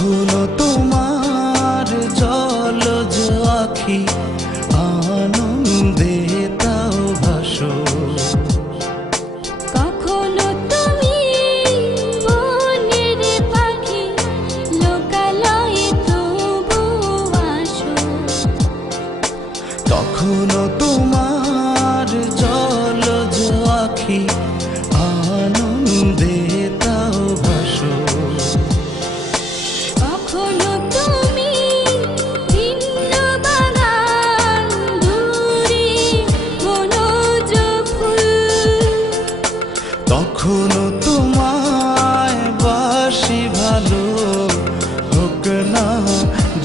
কখনো তুমি এখনও তোমায় বাসি ভালো হোক না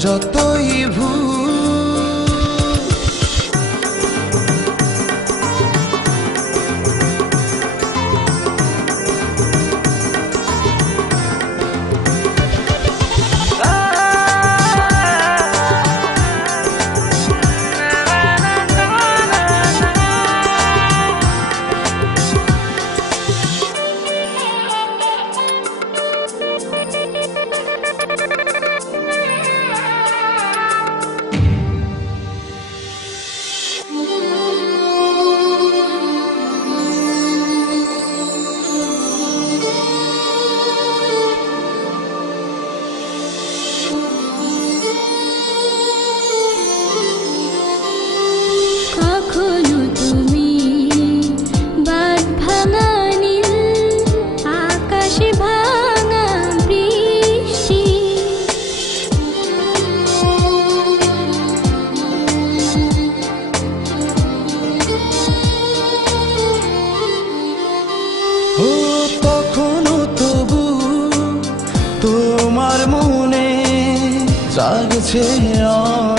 যত 那个天涯。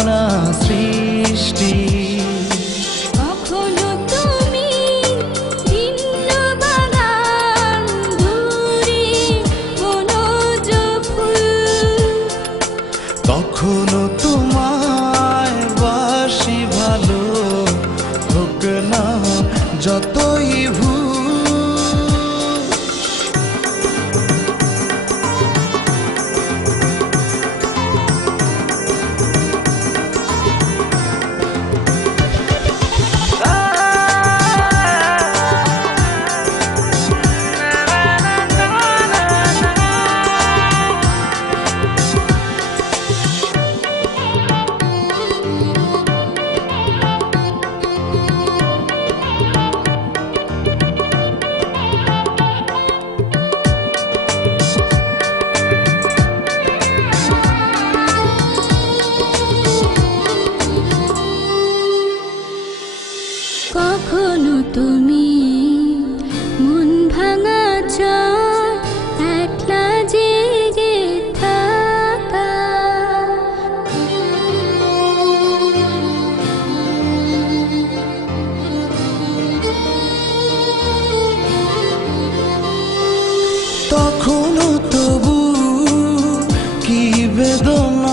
vedo me